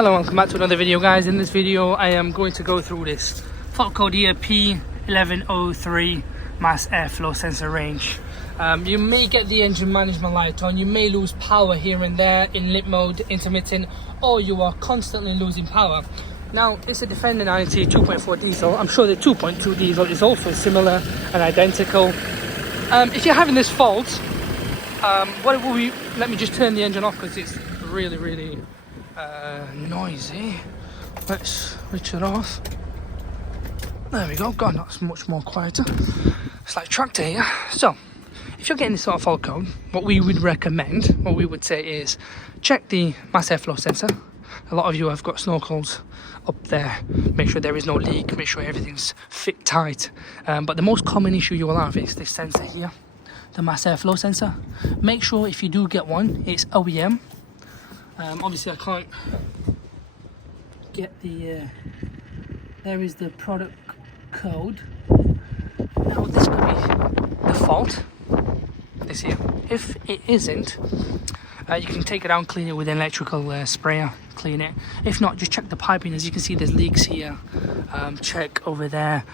Hello, welcome back to another video, guys. In this video I am going to go through this fault code here, P1103 mass airflow sensor range. You may get the engine management light on, you may lose power here and there in lit mode, intermittent, or you are constantly losing power. Now, it's a Defender 90 2.4 diesel. I'm sure the 2.2 diesel is also similar and identical. If you're having this fault, let me just turn the engine off because it's really noisy. Let's switch it off. There we go. God, that's much more quieter. It's like a tractor here. So if you're getting this sort of fault code, what we would say is check the mass airflow sensor. A lot of you have got snorkels up there. Make sure there is no leak, make sure everything's fit tight. But the most common issue you will have is this sensor here, the mass airflow sensor. Make sure if you do get one, it's OEM. Obviously I can't get the there is the product code. Now this could be the fault, this here. If it isn't, you can take it out and clean it with an electrical sprayer, clean it. If not, just check the piping. As you can see, there's leaks here. Check over there,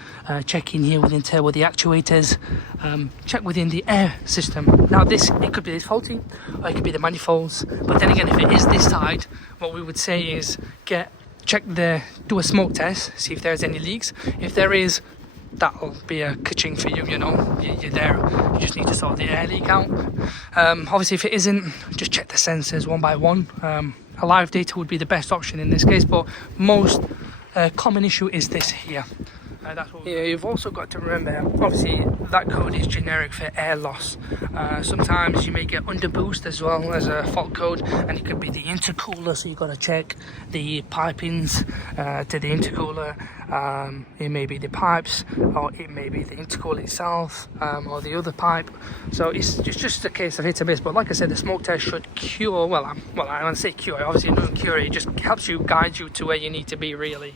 check in here within turbo, the actuators, check within the air system. Now it could be this faulty, or it could be the manifolds, but then again, if it is this side, what we would say is do a smoke test, see if there's any leaks. If there is, that'll be a ka-ching for you, you know, you're there, you just need to sort the air leak out. Obviously if it isn't, just check the sensors one by one. A live data would be the best option in this case, but most common issue is this here. You've also got to remember, obviously that code is generic for air loss. Sometimes you may get underboost as well as a fault code, and it could be the intercooler, so you've got to check the pipings to the intercooler. It may be the pipes, or it may be the intercooler itself, or the other pipe. So it's just a case of hit or miss. But like I said, the smoke test should cure, well I want to say cure, obviously it doesn't cure it, just helps you, guide you to where you need to be really.